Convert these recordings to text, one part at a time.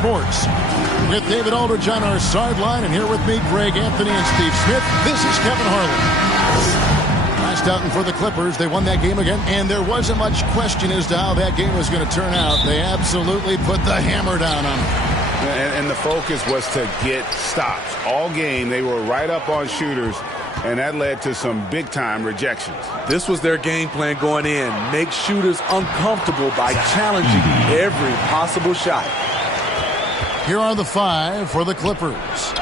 Sports. With David Aldridge on our sideline, and here with me, Greg Anthony and Steve Smith. This is Kevin Harlan. Last outing for the Clippers. They won that game again, and there wasn't much question as to how that game was going to turn out. They absolutely put the hammer down on them. And the focus was to get stops. All game, they were right up on shooters, and that led to some big-time rejections. This was their game plan going in. Make shooters uncomfortable by challenging every possible shot. Here are the 5 for the Clippers.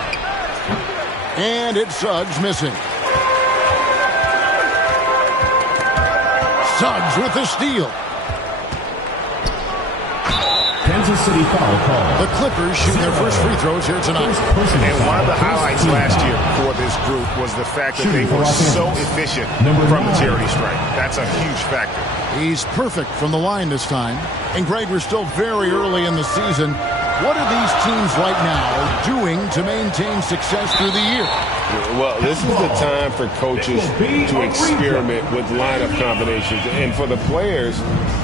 And it's Suggs missing. Suggs with the steal. Kansas City foul call. The Clippers shoot their first free throws here tonight. And one of the highlights last year for this group was the fact that they were so efficient from the charity stripe. That's a huge factor. He's perfect from the line this time. And Greg, we're still very early in the season. What are these teams right now doing to maintain success through the year? Well, this is the time for coaches to experiment with lineup combinations. And for the players,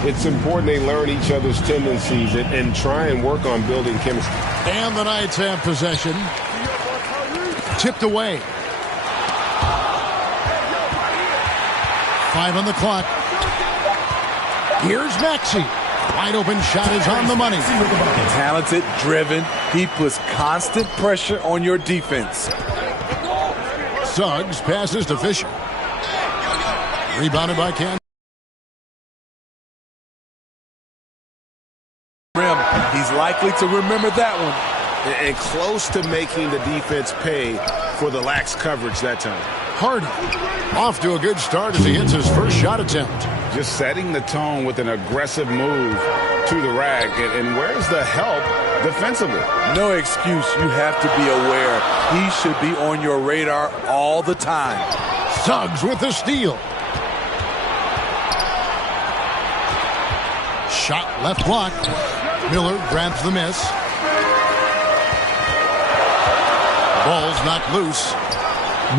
it's important they learn each other's tendencies and try and work on building chemistry. And the Knights have possession. Tipped away. 5 on the clock. Here's Maxey. Wide open shot is on the money. Talented, driven. He puts constant pressure on your defense. Suggs passes to Fisher. Rebounded by Kansas. He's likely to remember that one. And close to making the defense pay for the lax coverage that time. Harden off to a good start as he hits his first shot attempt. Just setting the tone with an aggressive move to the rack. And where's the help defensively? No excuse. You have to be aware. He should be on your radar all the time. Suggs with the steal. Shot left block. Miller grabs the miss. Ball's knocked loose.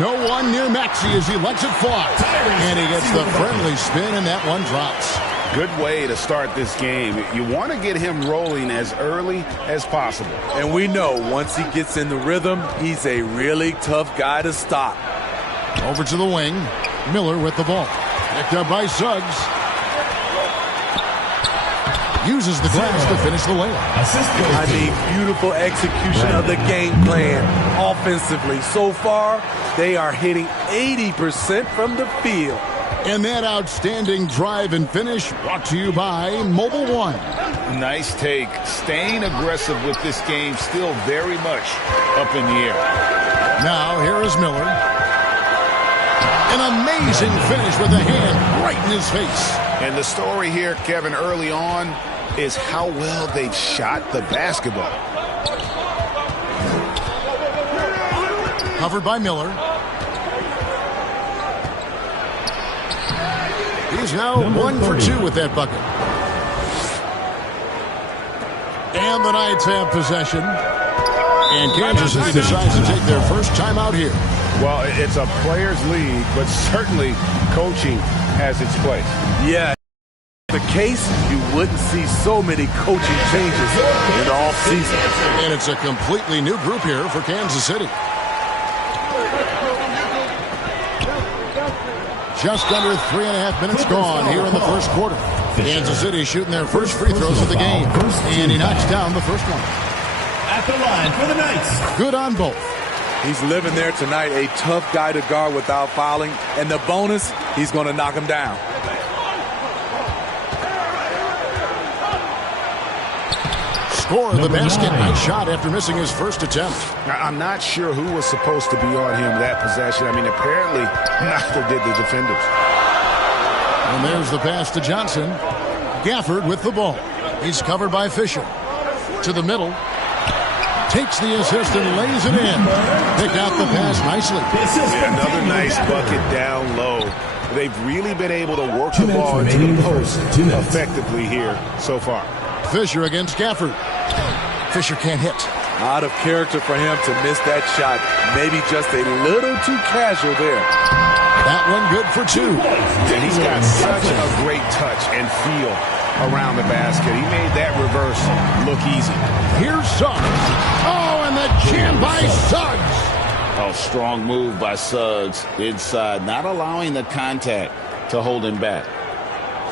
No one near Maxey as he lets it fly. And he gets the friendly spin, and that one drops. Good way to start this game. You want to get him rolling as early as possible. And we know once he gets in the rhythm, he's a really tough guy to stop. Over to the wing. Miller with the ball. Picked up by Suggs. Uses the glass to finish the layup. I mean, beautiful execution of the game plan offensively. So far, they are hitting 80% from the field. And that outstanding drive and finish brought to you by Mobile One. Nice take. Staying aggressive with this game, still very much up in the air. Now, here is Miller. An amazing finish with a hand right in his face. And the story here, Kevin, early on, is how well they've shot the basketball. Covered by Miller. He's now 1 for 2 with that bucket. And the Knights have possession. And Kansas City decides to take their first time out here. Well, it's a players' league, but certainly coaching has its place. Yeah. The case, you wouldn't see so many coaching changes in the offseason. And it's a completely new group here for Kansas City. Just under 3.5 minutes gone here in the first quarter. Kansas City shooting their first free throws of the game. And he knocks down the first one. At the line for the Knights. Good on both. He's living there tonight, a tough guy to guard without fouling. And the bonus, he's going to knock him down. Score the basket. Nice shot after missing his first attempt. I'm not sure who was supposed to be on him that possession. I mean, apparently neither did the defenders. And there's the pass to Johnson. Gafford with the ball. He's covered by Fisher. To the middle. Takes the assist and lays it in. Pick out the pass nicely. Another nice bucket down low. They've really been able to work the ball into the post effectively here so far. Fisher against Gafford. Fisher can't hit. Out of character for him to miss that shot. Maybe just a little too casual there. That one good for 2. And he's got such a great touch and feel around the basket. He made that reverse look easy. Here's Suggs. Oh, and the jam by Suggs. Oh, strong move by Suggs inside, not allowing the contact to hold him back.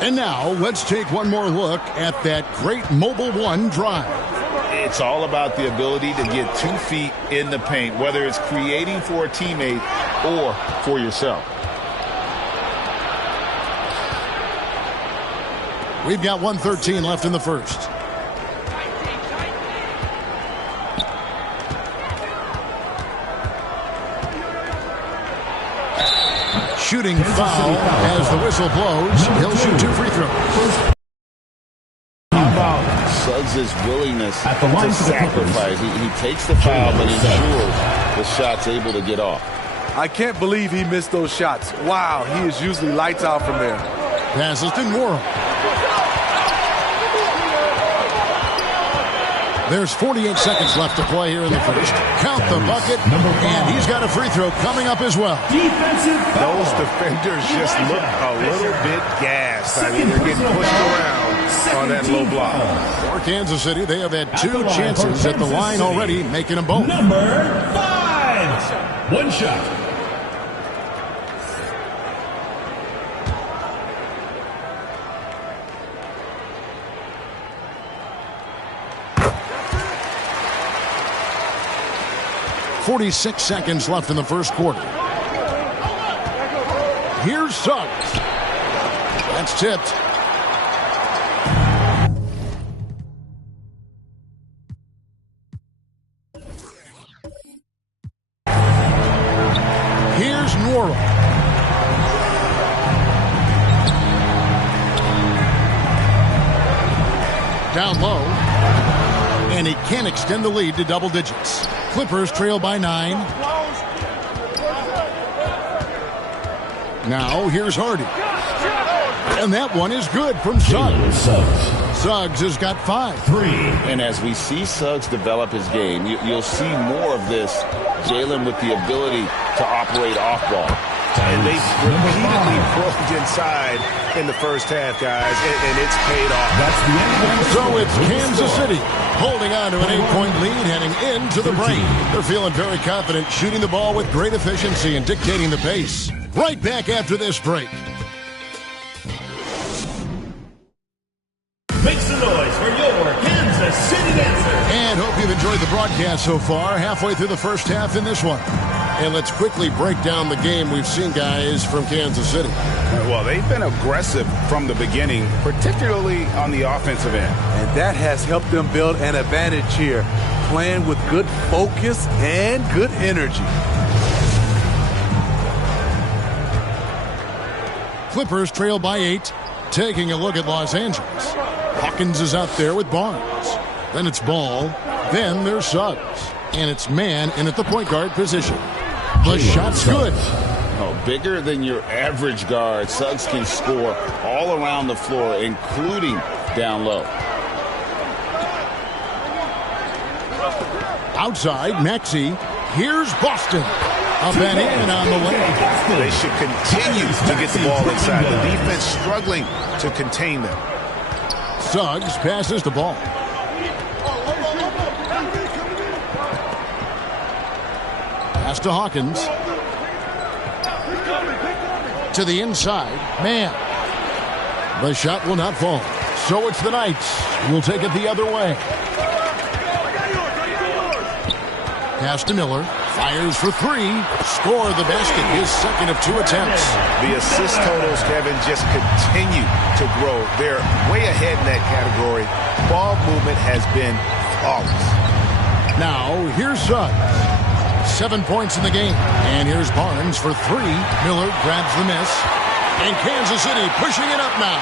And now let's take one more look at that great Mobile One drive. It's all about the ability to get 2 feet in the paint, whether it's creating for a teammate or for yourself. We've got 1:13 left in the first. Shooting foul as the whistle blows. He'll shoot 2 free throws. How about Suggs' willingness to sacrifice? He takes the foul, but ensures the shot's able to get off. I can't believe he missed those shots. Wow, he is usually lights out from there. Passes to Moore. There's 48 seconds left to play here in the first. Count the bucket, and he's got a free throw coming up as well. Those defenders just look a little bit gassed. I mean, they're getting pushed around on that low block. For Kansas City, they have had 2 chances at the line already, making them both. Number 5. One shot. .46 seconds left in the first quarter. Here's Suggs. That's tipped. Here's Nora. Down low. And he can't extend the lead to double digits. Clippers trail by 9. Now here's Hardy. And that one is good from Suggs. Suggs has got 5. And as we see Suggs develop his game, you'll see more of this. Jalen with the ability to operate off ball. And they repeatedly probed inside in the first half, guys, and it's paid off. That's the end. So it's Kansas City holding on to an 8-point lead heading into the break. They're feeling very confident, shooting the ball with great efficiency and dictating the pace. Right back after this break. Make some noise for your Kansas City Dancers. And hope you've enjoyed the broadcast so far. Halfway through the first half in this one. And let's quickly break down the game we've seen, guys, from Kansas City. Well, they've been aggressive from the beginning, particularly on the offensive end. And that has helped them build an advantage here, playing with good focus and good energy. Clippers trail by 8. Taking a look at Los Angeles. Hawkins is out there with Barnes. Then it's Ball. Then there's Suggs. And it's man in at the point guard position. The shot's good. Oh, bigger than your average guard. Suggs can score all around the floor, including down low. Outside, Maxey. Here's Boston. Up and in on the way. They should continue to get the ball inside. The defense struggling to contain them. Suggs passes the ball. Pass to Hawkins. To the inside. Man. The shot will not fall. So it's the Knights. We'll take it the other way. Pass to Miller. Fires for 3. Score the basket. His second of 2 attempts. The assist totals, Kevin, just continue to grow. They're way ahead in that category. Ball movement has been flawless. Now, here's Suggs. 7 points in the game. And here's Barnes for 3. Miller grabs the miss. And Kansas City pushing it up now.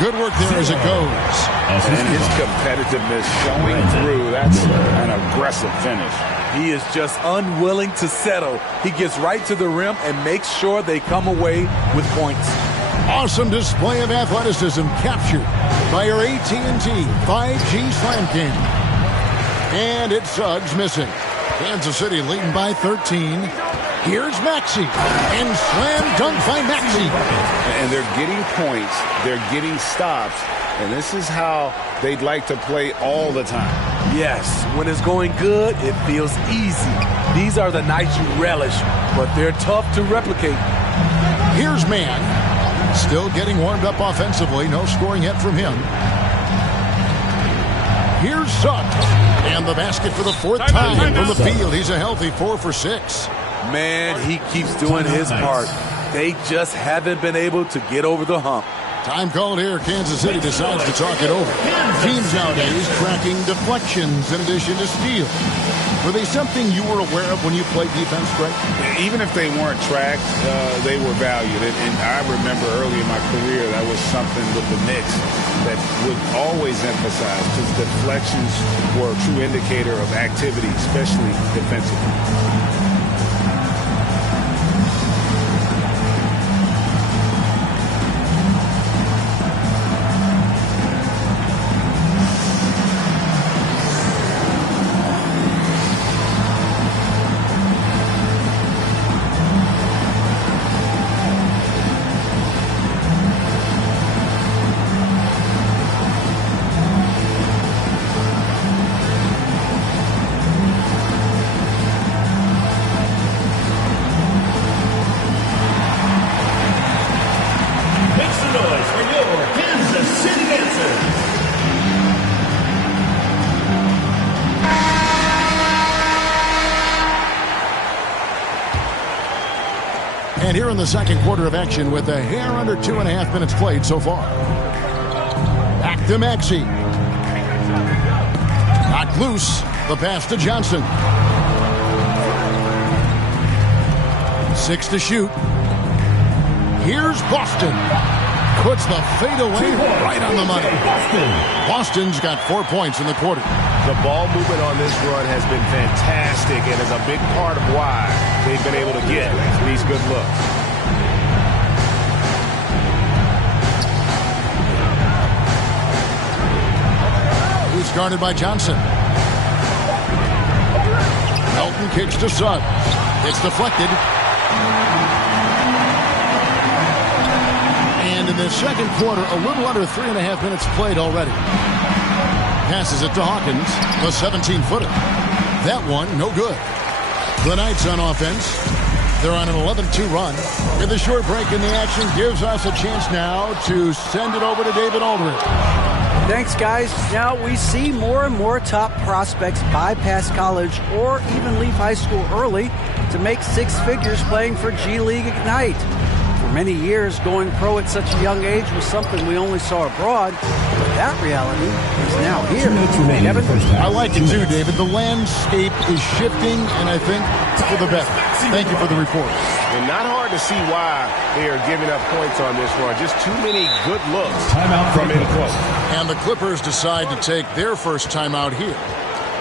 Good work there as it goes. And his competitiveness showing through. That's an aggressive finish. He is just unwilling to settle. He gets right to the rim and makes sure they come away with points. Awesome display of athleticism captured by our AT&T 5G Slam King. And it's Suggs missing. Kansas City leading by 13. Here's Maxey. And slam dunk by Maxey. And they're getting points. They're getting stops. And this is how they'd like to play all the time. Yes, when it's going good, it feels easy. These are the nights you relish, but they're tough to replicate. Here's Mann. Still getting warmed up offensively. No scoring yet from him. Here's Suggs. And the basket for the fourth time from the field. He's a healthy 4 for 6. Man, he keeps doing his part. They just haven't been able to get over the hump. Time called here. Kansas City decides to talk it over. Teams nowadays tracking deflections in addition to steals. Were they something you were aware of when you played defense, Greg? Even if they weren't tracked, they were valued. And I remember early in my career, that was something with the Knicks that would always emphasize, because deflections were a true indicator of activity, especially defensively. And here in the second quarter of action with a hair under 2.5 minutes played so far. Back to Maxey. Knocked loose. The pass to Johnson. 6 to shoot. Here's Boston. Puts the fadeaway right on the money. Boston's got 4 points in the quarter. The ball movement on this run has been fantastic and is a big part of why they've been able to get these good looks. Who's guarded by Johnson. Melton kicks to Suggs. It's deflected. And in the second quarter, a little under 3.5 minutes played already. Passes it to Hawkins, the 17-footer. That one, no good. The Knights on offense. They're on an 11-2 run. And the short break in the action gives us a chance now to send it over to David Aldridge. Thanks, guys. Now we see more and more top prospects bypass college or even leave high school early to make 6 figures playing for G League Ignite. For many years, going pro at such a young age was something we only saw abroad, but that reality is now here. Kevin? I like it too, David. The landscape is shifting, and I think for the better. Thank you for the report. And not hard to see why they are giving up points on this run. Just too many good looks from in close. And the Clippers decide to take their first timeout here.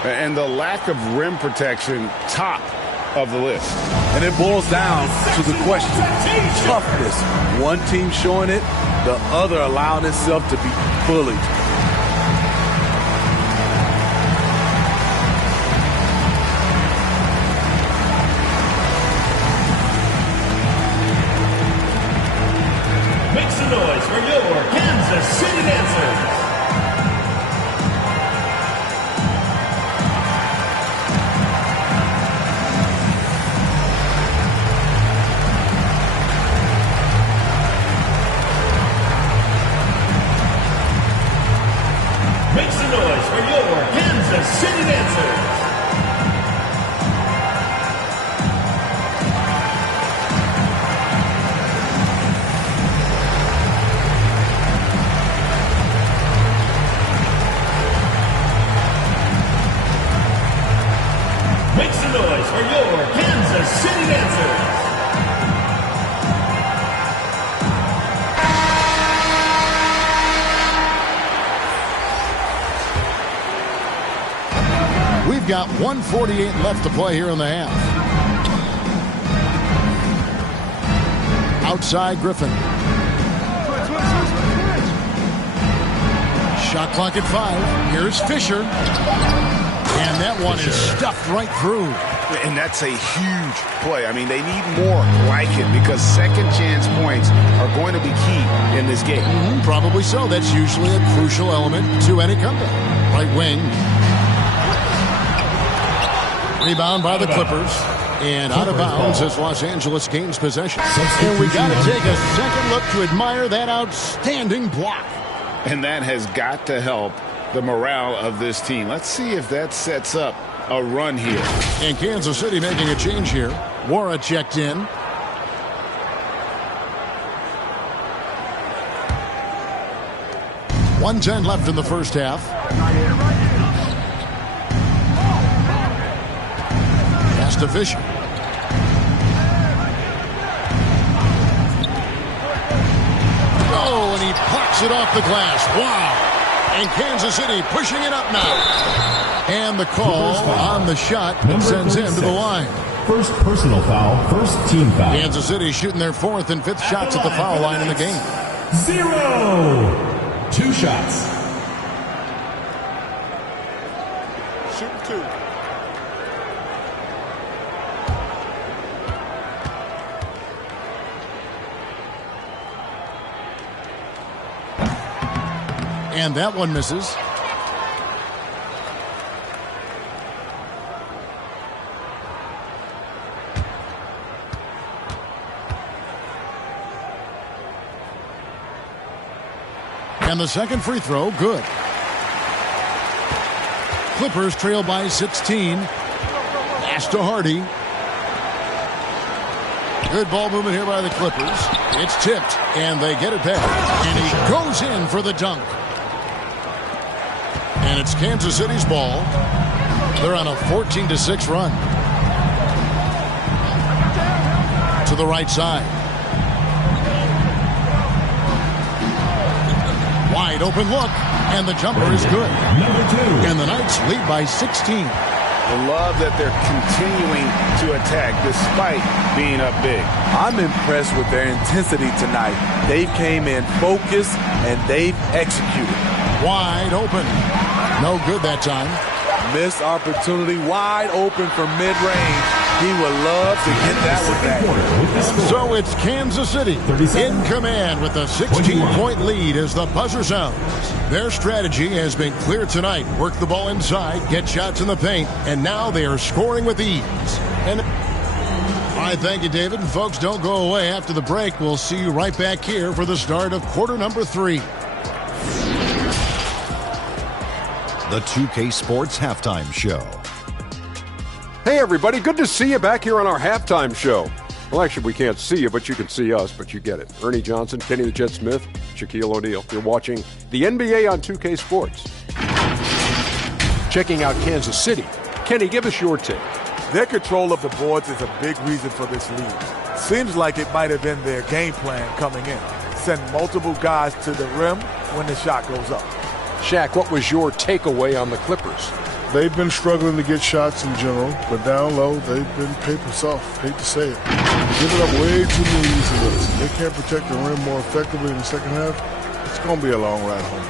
And the lack of rim protection, top of the list. And it boils down to the question, toughness. One team showing it, the other allowing itself to be bullied. Make some noise for your Kansas City Dancers. Make some noise for your Kansas City Dancers. Make some noise for your Kansas City Dancers. We've got 1:48 left to play here in the half. Outside Griffin. Shot clock at 5. Here's Fisher. And that one is stuffed right through. And that's a huge play. I mean, they need more like it because second chance points are going to be key in this game. Probably so. That's usually a crucial element to any comeback. Right wing. Rebound by the Clippers. And out of bounds as Los Angeles gains possession. And we got to take a second look to admire that outstanding block. And that has got to help the morale of this team. Let's see if that sets up a run here. And Kansas City making a change here. Wara checked in. .110 left in the first half. Pass to Fisher. Oh, and he plucks it off the glass. Wow. And Kansas City pushing it up now. And the call on the shot that sends him to the line. First personal foul, first team foul. Kansas City shooting their 4th and 5th shots at the foul line in the game. 0. 2 shots. Shoot 2. And that one misses. And the second free throw, good. Clippers trail by 16. Pass to Hardy. Good ball movement here by the Clippers. It's tipped, and they get it back. And he goes in for the dunk. And it's Kansas City's ball. They're on a 14-6 run. To the right side. Wide open look, and the jumper is good. Number 2. And the Knights lead by 16. I love that they're continuing to attack despite being up big. I'm impressed with their intensity tonight. They came in focused, and they've executed. Wide open. No good that time. Missed opportunity, wide open for mid-range. He would love to get that one back. So it's Kansas City in command with a 16-point lead as the buzzer sounds. Their strategy has been clear tonight. Work the ball inside, get shots in the paint, and now they are scoring with ease. And all right, thank you, David. And folks, don't go away. After the break, we'll see you right back here for the start of quarter number 3. The 2K Sports Halftime Show. Hey, everybody. Good to see you back here on our halftime show. Well, actually, we can't see you, but you can see us, but you get it. Ernie Johnson, Kenny the Jet Smith, Shaquille O'Neal. You're watching the NBA on 2K Sports. Checking out Kansas City. Kenny, give us your take. Their control of the boards is a big reason for this lead. Seems like it might have been their game plan coming in. Send multiple guys to the rim when the shot goes up. Shaq, what was your takeaway on the Clippers? They've been struggling to get shots in general, but down low, they've been paper soft. Hate to say it. Giving up way too many easy looks. If they can't protect the rim more effectively in the second half, it's going to be a long ride home.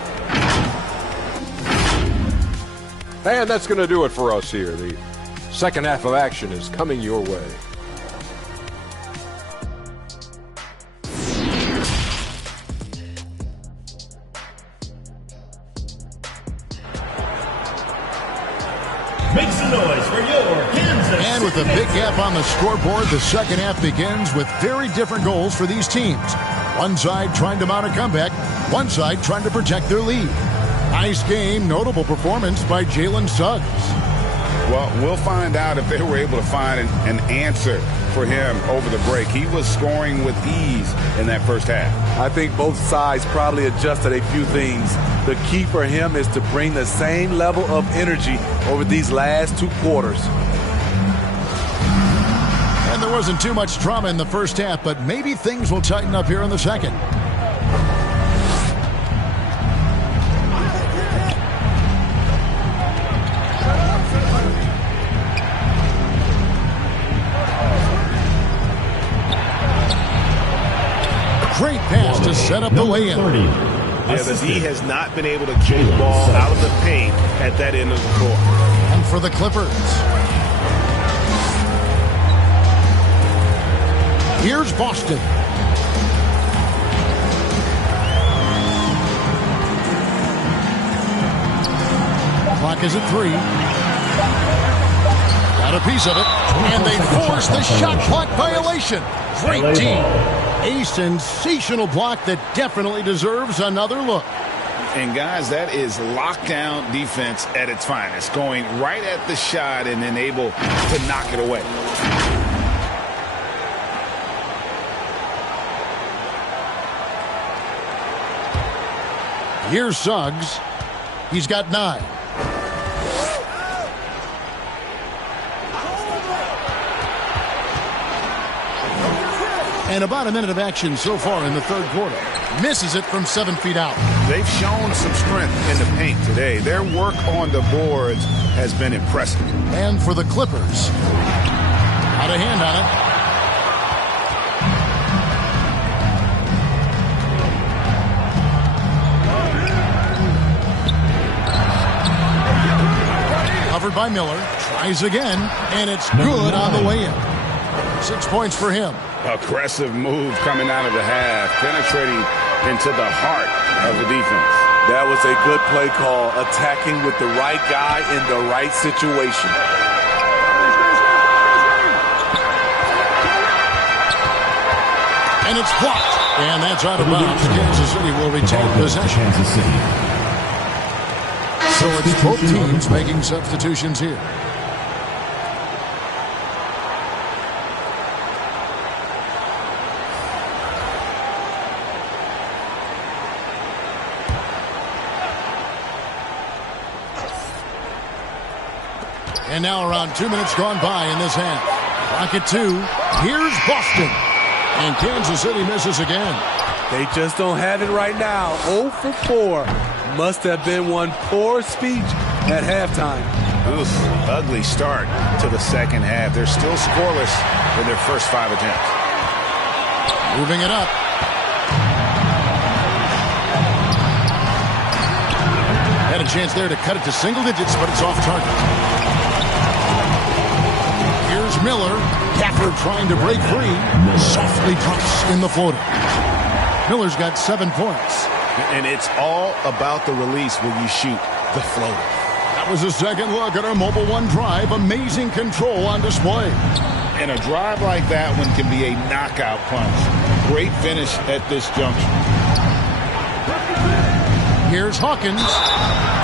And that's going to do it for us here. The second half of action is coming your way. Make some noise for your Kansas And with a big gap on the scoreboard, the second half begins with very different goals for these teams. One side trying to mount a comeback, one side trying to protect their lead. Nice game, notable performance by Jalen Suggs. Well, we'll find out if they were able to find an answer for him over the break. He was scoring with ease in that first half. I think both sides probably adjusted a few things. The key for him is to bring the same level of energy over these last 2 quarters. And there wasn't too much drama in the first half, but maybe things will tighten up here in the second. Great pass to set up the lay-in. Yeah, the D has not been able to get the ball out of the paint at that end of the court. And for the Clippers, Here's Boston. Clock is at 3. Got a piece of it. And they force the shot clock violation. Great team. A sensational block that definitely deserves another look. And, guys, that is lockdown defense at its finest. Going right at the shot and then able to knock it away. Here's Suggs. He's got 9. And about a minute of action so far in the third quarter. Misses it from 7 feet out. They've shown some strength in the paint today. Their work on the boards has been impressive. And for the Clippers, out of hand on it. Covered by Miller. Tries again, and it's good on the way in. 6 points for him. Aggressive move coming out of the half, penetrating into the heart of the defense. That was a good play call, attacking with the right guy in the right situation. And it's blocked. And that's out of bounds. Kansas City will retain possession. So it's both teams making substitutions here. And now around 2 minutes gone by in this half. Clock at 2. Here's Boston. And Kansas City misses again. They just don't have it right now. 0 for 4. Must have been one poor speech at halftime. Oof, ugly start to the second half. They're still scoreless in their first 5 attempts. Moving it up. Had a chance there to cut it to single digits, but it's off target. Here's Miller. Gafford trying to break free. Softly drops in the floater. Miller's got 7 points. And it's all about the release when you shoot the floater. That was a second look at our Mobile One drive. Amazing control on display. And a drive like that one can be a knockout punch. Great finish at this juncture. Here's Hawkins.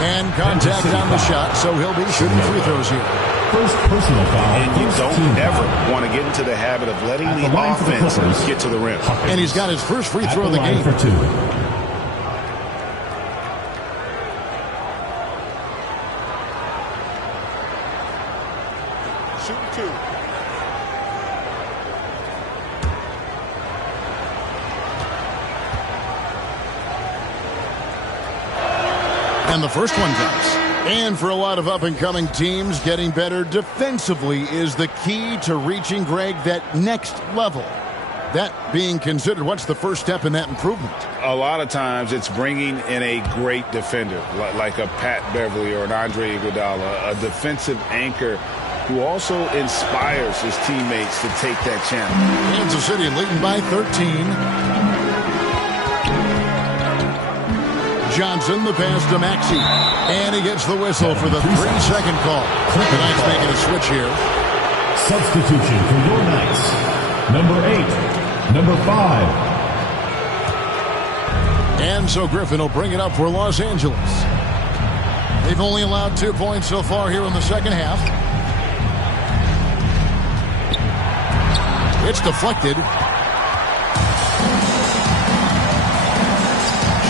And contact on the shot, so he'll be shooting free throws here. First personal foul. And you don't ever want to get into the habit of letting the offense get to the rim. And he's got his first free throw of the game. For 2. Shooting 2. And the first one drops. And for a lot of up-and-coming teams, getting better defensively is the key to reaching, Greg, that next level. That being considered, what's the first step in that improvement? A lot of times it's bringing in a great defender, like a Pat Beverly or an Andre Iguodala, a defensive anchor who also inspires his teammates to take that challenge. Kansas City leading by 13. Johnson, the pass to Maxey. And he gets the whistle for the 3-second call. The Knights making a switch here. Substitution for your Knights. Number 8, number 5. And so Griffin will bring it up for Los Angeles. They've only allowed 2 points so far here in the second half. It's deflected.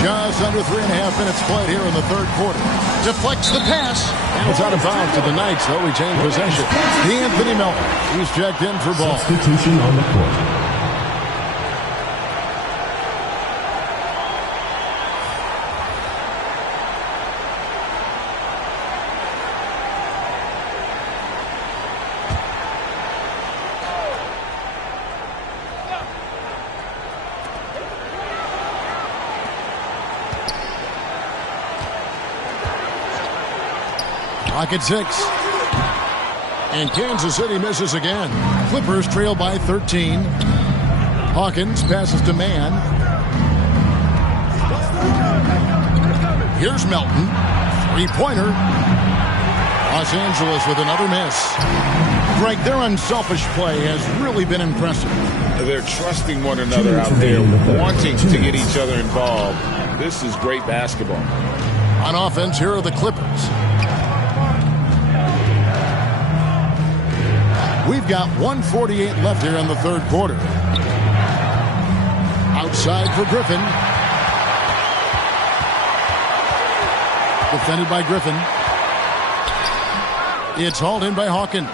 Just under 3.5 minutes played here in the third quarter. Deflects the pass. And it's out of bounds to the Knights. They'll retain possession. Anthony Miller. He's checked in for ball. Substitution on the court. Clock at 6. And Kansas City misses again. Clippers trail by 13. Hawkins passes to Mann. Here's Melton. Three-pointer. Los Angeles with another miss. Greg, their unselfish play has really been impressive. They're trusting one another out there, wanting to get each other involved. This is great basketball. On offense, here are the Clippers. We've got 1:48 left here in the third quarter. Outside for Griffin. Defended by Griffin. It's hauled in by Hawkins.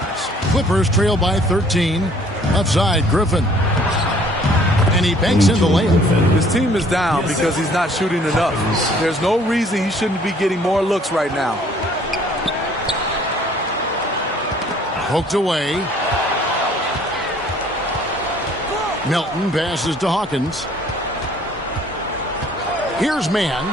Clippers trail by 13. Left side, Griffin. And he banks in the layup. His team is down because he's not shooting enough. There's no reason he shouldn't be getting more looks right now. Poked away. Melton passes to Hawkins. Here's Mann.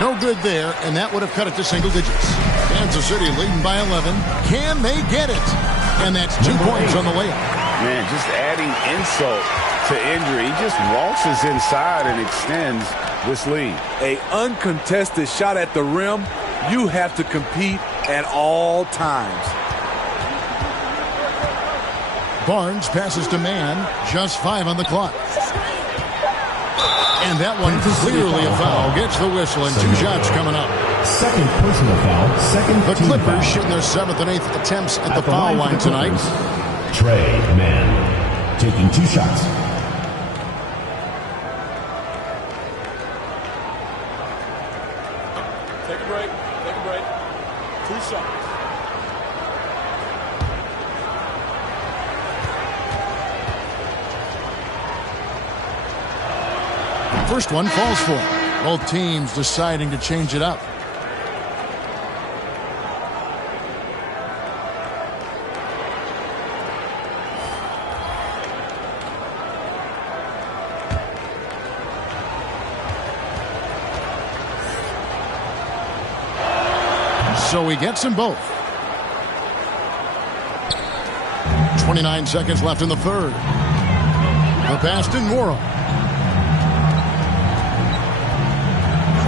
No good there, and that would have cut it to single digits. Kansas City leading by 11. Can they get it? And that's 2 points on the layup. Man, just adding insult to injury. He just waltzes inside and extends this lead. A uncontested shot at the rim. You have to compete at all times. Barnes passes to Mann. Just 5 on the clock. And that one clearly a foul. Gets the whistle and 2 shots coming up. Second personal foul. Second The Clippers foul. shooting their 7th and 8th attempts at the foul line tonight. Trey Mann taking 2 shots. Take a break. Take a break. 2 shots. First one falls for him. Both teams deciding to change it up. So he gets them both. 29 seconds left in the third. The pass to Morrow.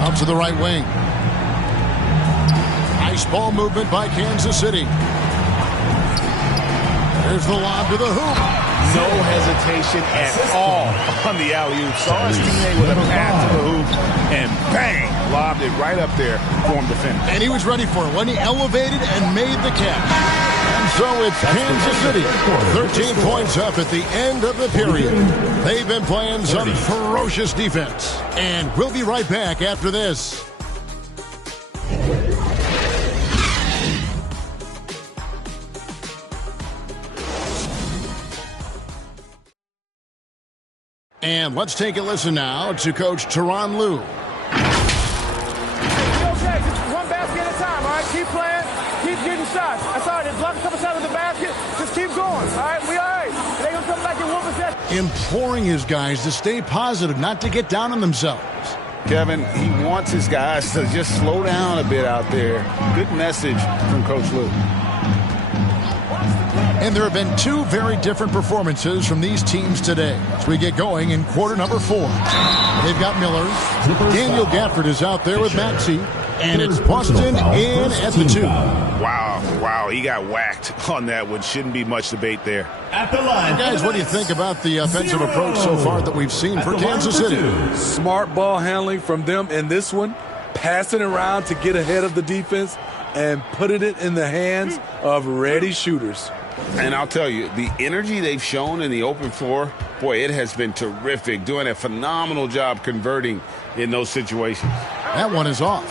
Out to the right wing. Nice ball movement by Kansas City. There's the lob to the hoop. No hesitation at all on the alley-oop. Saw his teammate with a pass to the hoop, and bang, lobbed it right up there for him to finish. And he was ready for it when he elevated and made the catch. And so it's Kansas City, 13 points up at the end of the period. They've been playing some ferocious defense. And we'll be right back after this. And let's take a listen now to Coach Tyronn Lue. Okay, just one basket at a time, all right? Keep playing, keep getting shots. That's all right. Just block a couple shots at the basket. Just keep going, all right? We all right. They gonna come back in 1%. Imploring his guys to stay positive, not to get down on themselves. Kevin, he wants his guys to just slow down a bit out there. Good message from Coach Lue. And there have been 2 very different performances from these teams today as we get going in quarter number 4. They've got Miller. Daniel Gafford is out there with Maxey. And it's Boston in at the 2. Wow, he got whacked on that one. Shouldn't be much debate there. At the line. Guys, what do you think about the offensive approach so far that we've seen for Kansas City? Smart ball handling from them in this one. Passing around to get ahead of the defense and putting it in the hands of ready shooters. And I'll tell you, the energy they've shown in the open floor, boy, it has been terrific. Doing a phenomenal job converting in those situations. That one is off.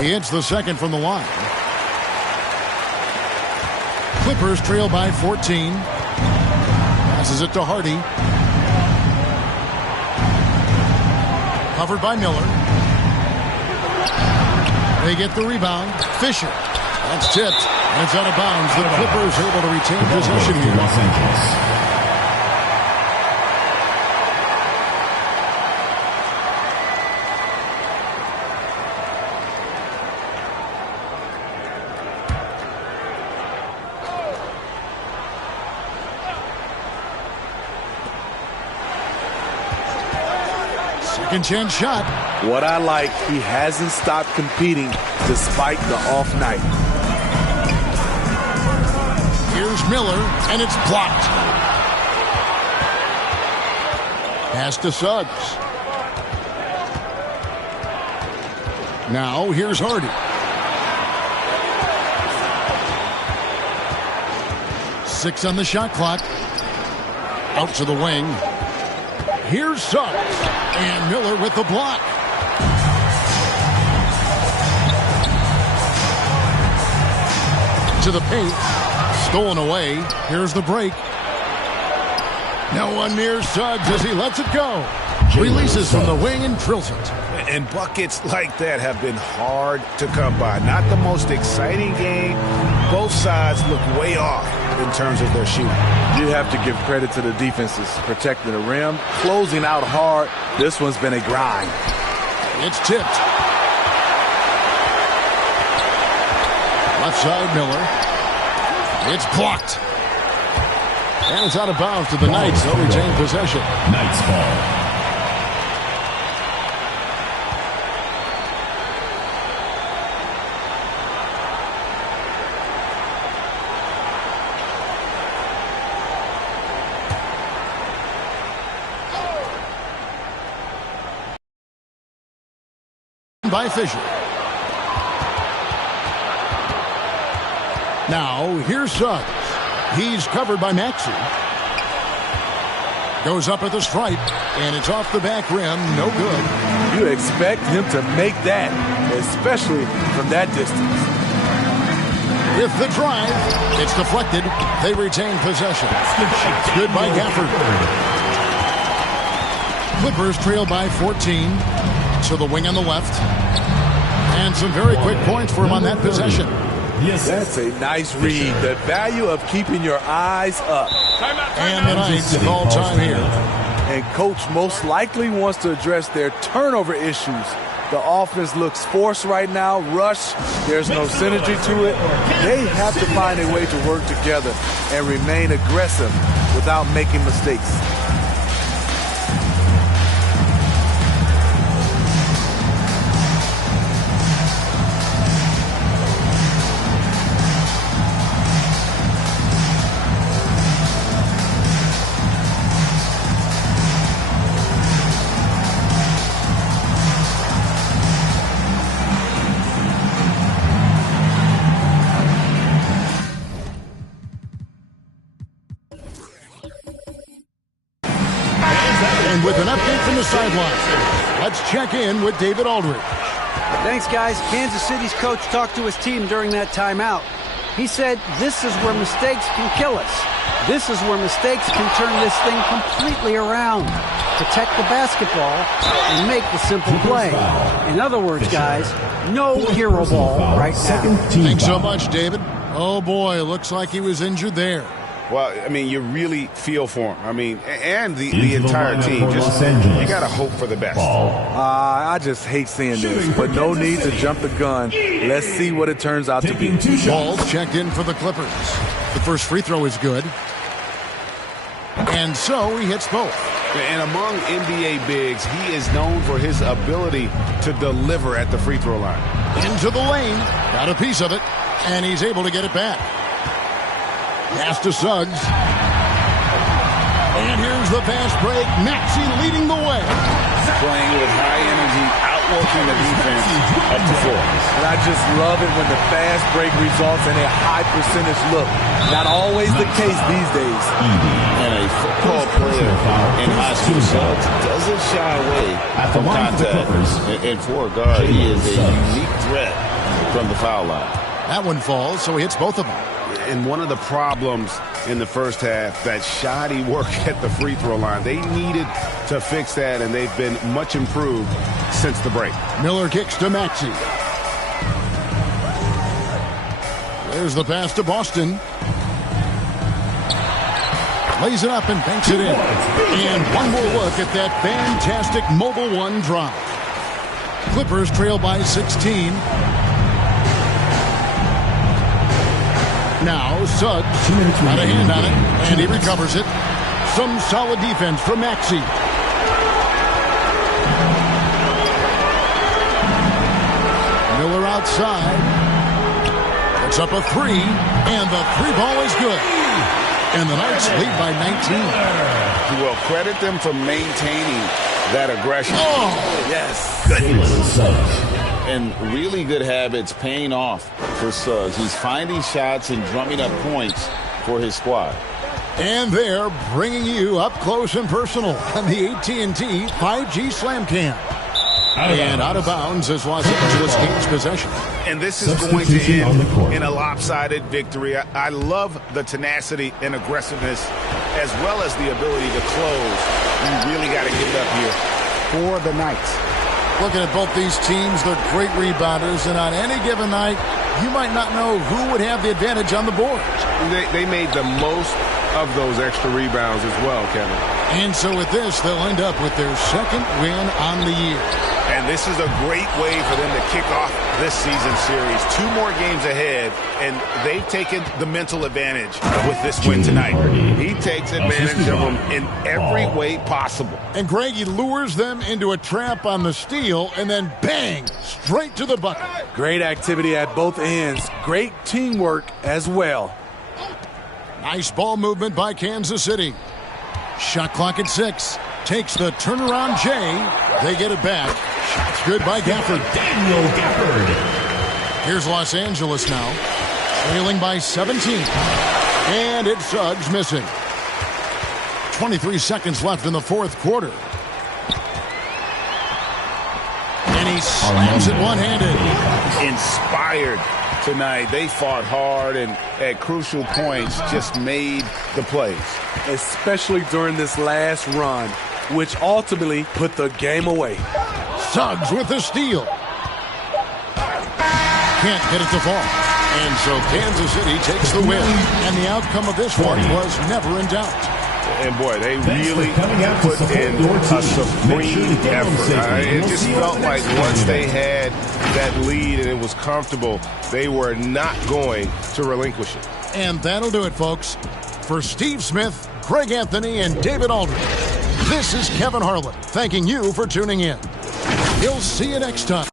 He hits the second from the line. Clippers trail by 14. Passes it to Hardy. Covered by Miller. They get the rebound. Fisher. That's tipped, and it's out of bounds. The Clippers able to retain possession here. Los Angeles. Second chance shot. What I like, he hasn't stopped competing despite the off night. Here's Miller, and it's blocked. Pass to Suggs. Now here's Hardy. Six on the shot clock. Out to the wing. Here's Suggs. And Miller with the block. To the paint. Stolen away. Here's the break. No one near Suggs as he lets it go. Releases from the wing and drills it. And buckets like that have been hard to come by. Not the most exciting game. Both sides look way off in terms of their shooting. You have to give credit to the defenses, protecting the rim, closing out hard. This one's been a grind. It's tipped. Left side, Miller. It's blocked. And it's out of bounds to the Knights. They'll retain possession. Knights ball. By Fisher. Now, here's Suggs. He's covered by Maxey. Goes up at the stripe, and it's off the back rim. No good. You expect him to make that, especially from that distance. With the drive, it's deflected. They retain possession. It's good by Gafford. Clippers trail by 14. To the wing on the left. And some very quick points for him on that possession. Yes, that's a nice read. The value of keeping your eyes up. And the Knights call time here. And coach most likely wants to address their turnover issues. The offense looks forced right now. Rush, there's no synergy to it. They have to find a way to work together and remain aggressive without making mistakes. With an update from the sideline, let's check in with David Aldridge. Thanks, guys. Kansas City's coach talked to his team during that timeout. He said, this is where mistakes can kill us. This is where mistakes can turn this thing completely around. Protect the basketball and make the simple play. In other words, guys, no hero ball right now. Thanks so much, David. Oh, boy, looks like he was injured there. Well, I mean, you really feel for him. I mean, and the entire team. Just, you got to hope for the best. I just hate seeing this, but no need to jump the gun. Let's see what it turns out to be. Ball checked in for the Clippers. The first free throw is good. And so he hits both. And among NBA bigs, he is known for his ability to deliver at the free throw line. Into the lane. Got a piece of it. And he's able to get it back. Pass to Suggs. And here's the fast break. Maxey leading the way. Playing with high energy, outworking the defense up to four. And I just love it when the fast break results in a high percentage look. Not always the case these days. And a football player in high school Suggs doesn't shy away from contact. And for a guard, he is a unique threat from the foul line. That one falls, so he hits both of them. And one of the problems in the first half, that shoddy work at the free throw line. They needed to fix that, and they've been much improved since the break. Miller kicks to Maxey. There's the pass to Boston. Lays it up and banks it in. And one more look at that fantastic Mobile One drive. Clippers trail by 16. Now Suggs got a hand on it, and he recovers it. Some solid defense from Maxey. Miller outside. Puts up a three, and the three ball is good. And the Knights lead by 19. Well, credit them for maintaining that aggression. Oh, yes. And really good habits paying off for Suggs. He's finding shots and drumming up points for his squad. And they're bringing you up close and personal on the AT&T 5G Slam Cam. And out of bounds as Los Angeles gains possession. And this is going to end in a lopsided victory. I love the tenacity and aggressiveness as well as the ability to close. You really got to give it up here for the Knights. Looking at both these teams, they're great rebounders, and on any given night, you might not know who would have the advantage on the board. They made the most of those extra rebounds as well, Kevin. And so with this, they'll end up with their second win on the year. And this is a great way for them to kick off this season series. 2 more games ahead, and they've taken the mental advantage with this win tonight. He takes advantage of them in every way possible. And Greg, he lures them into a trap on the steal, and then bang, straight to the bucket. Great activity at both ends. Great teamwork as well. Nice ball movement by Kansas City. Shot clock at 6. Takes the turnaround J. They get it back. Shot's good by Gafford. Daniel Gafford. Here's Los Angeles now. Trailing by 17. And it's Suggs missing. 23 seconds left in the fourth quarter. And he slams it one-handed. Inspired tonight. They fought hard and at crucial points just made the plays. Especially during this last run, which ultimately put the game away. Suggs with the steal. Can't get it to fall. And so Kansas City takes the win. And the outcome of this one was never in doubt. And boy, they really put in a supreme effort. It just felt like once they had that lead and it was comfortable, they were not going to relinquish it. And that'll do it, folks. For Steve Smith, Greg Anthony, and David Aldridge, this is Kevin Harlan thanking you for tuning in. We'll see you next time.